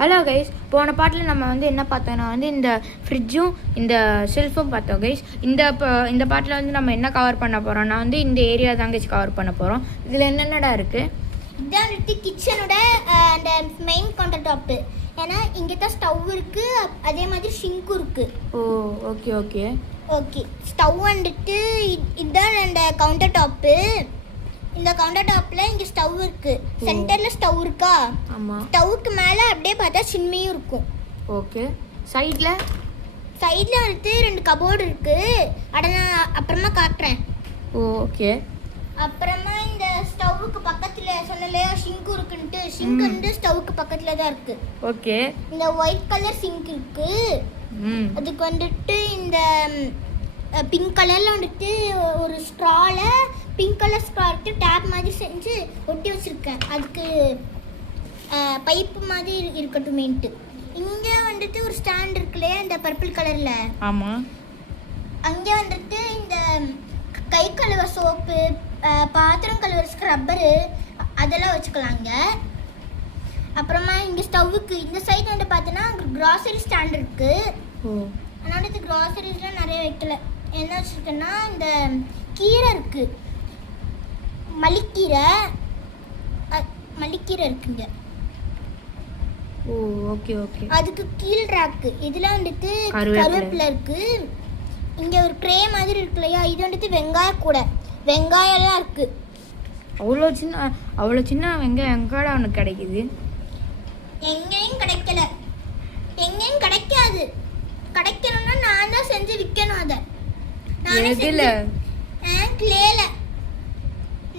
Hello guys, போன பாட்டில் நம்ம என்ன பார்த்தோன்னா இந்த ஃப்ரிட்ஜும் இந்த ஷெல்ஃபும் பார்த்தோம் கைஸ். இந்த பாட்டில் நம்ம என்ன கவர் பண்ண போகிறோம்னா இந்த ஏரியா தான் கைஸ் கவர் பண்ண போகிறோம். இதில் என்னென்னடா இருக்குது? இதான் கிச்சனோட அந்த மெயின் கவுண்டர் டாப்பு. ஏன்னா இங்கே தான் ஸ்டவ் இருக்குது, அதே மாதிரி ஷிங்க்கும் இருக்குது. ஓ ஓகே ஓகே ஓகே. ஸ்டவ் இதுதான் அந்த கவுண்டர் டாப்பு. இந்த கவுண்டர் டாப்ல இங்க ஸ்டவ் இருக்கு. சென்டர்ல ஸ்டவ் இருக்கா? ஆமா. ஸ்டவ்க்கு மேல அப்படியே பார்த்தா சின்மியும் இருக்கும். ஓகே. சைடுல ரெண்டு கபோர்டு இருக்கு. அட நான் அப்புறமா காட்டுறேன். ஓகே. அப்புறமா இந்த ஸ்டவ்வுக்கு பக்கத்துல சொன்னலையா ஷிங்க் இருக்குன்ட்டு, ஷிங்க் ஸ்டவ்வுக்கு பக்கத்துல தான் இருக்கு. ஓகே. இந்த ஒயிட் கலர் சிங்க் இருக்கு. அதுக்கு இந்த பிங்க் கலர்ல ஒரு ஸ்ட்ரால பிங்க் கலர் ஸ்ட்ரா டேப் மாதிரி செஞ்சு ஒட்டி வச்சிருக்கேன். அதுக்கு பைப்பு மாதிரி இருக்கட்டுமேன்ட்டு. இங்கே ஒரு ஸ்டாண்ட் இருக்கு இல்லையா, இந்த பர்பிள் கலர்ல. ஆமா. அங்கே இந்த கை கழுவ சோப்பு, பாத்திரம் கழுவ ஸ்க்ரப்பரு அதெல்லாம் வச்சுக்கலாங்க. அப்புறமா இங்கே ஸ்டவ்வுக்கு இந்த சைடு பார்த்தோன்னா கிராசரி ஸ்டாண்ட் இருக்கு. அதனால இது கிராசரிஸ்லாம் நிறைய வைக்கல. என்ன வச்சுருக்கேன்னா இந்த கீரை இருக்கு, மல்லிக்கீரை இருக்குங்க. ஓ ஓகே ஓகே. அதுக்கு கீழ் ரேக்கு. இதில் கருவேப்பிலை இருக்கு. இங்கே ஒரு ட்ரே மாதிரி இருக்கு இல்லையா, இது வெங்காயம்லாம் இருக்கு. அவ்வளோ சின்ன வெங்காயம் எங்கடா அவனுக்கு கிடைக்குது? எங்கேயும் கிடைக்கல, எங்கேயும் கிடைக்காது. கிடைக்கணும்னா நான் தான் செஞ்சு விற்கணும். அதை நானே கிளேல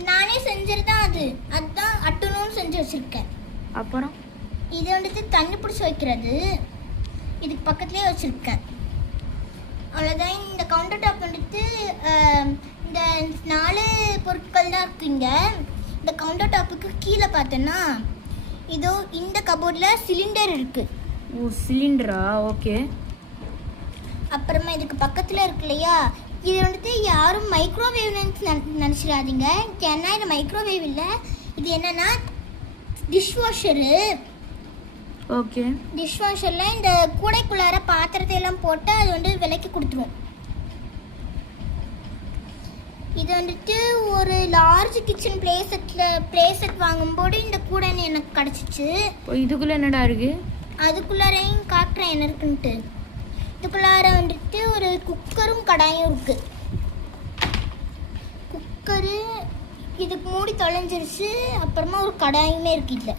நானே செஞ்சிருந்தேன். அதுதான் அட்டணும்னு செஞ்சு வச்சிருக்கேன். அப்புறம் இது தண்ணி பிடிச்சி வைக்கிறது, இதுக்கு பக்கத்துலேயே வச்சிருக்கேன். அவ்வளோதான். இந்த கவுண்டர் டாப் இந்த 4 பொருட்கள் தான் இருக்குங்க. இந்த கவுண்டர் டாப்புக்கு கீழே பார்த்தோன்னா இதோ இந்த கபோர்டில் சிலிண்டர் இருக்கு. ஓ சிலிண்டரா? ஓகே. அப்புறமா இதுக்கு பக்கத்தில் இருக்கு இல்லையா, இது யாரும் மைக்ரோவேவ் நினச்சிடாதீங்க. ஏன்னா இது மைக்ரோவேவ் இல்லை, இது என்னன்னா டிஷ்வாஷரு. ஓகே. டிஷ்வாஷரில் இந்த கூடைக்குள்ளார பாத்திரத்தை எல்லாம் போட்டு அது விலைக்கு கொடுத்துருவோம். இது ஒரு லார்ஜ் கிச்சன் ப்ளே செட் வாங்கும்போது இந்த கூடைன்னு எனக்கு கிடச்சிச்சு. இதுக்குள்ளே என்னடா இருக்கு? அதுக்குள்ளாரையும் காட்டுறேன் என்ன இருக்குன்ட்டு. இதுக்குள்ளார ஒரு குக்கரும் கடாயும் இருக்கு. குக்கரு இதுக்கு மூடி தொலைஞ்சிருச்சு. அப்புறமா ஒரு கடாயுமே இருக்கு. இல்லை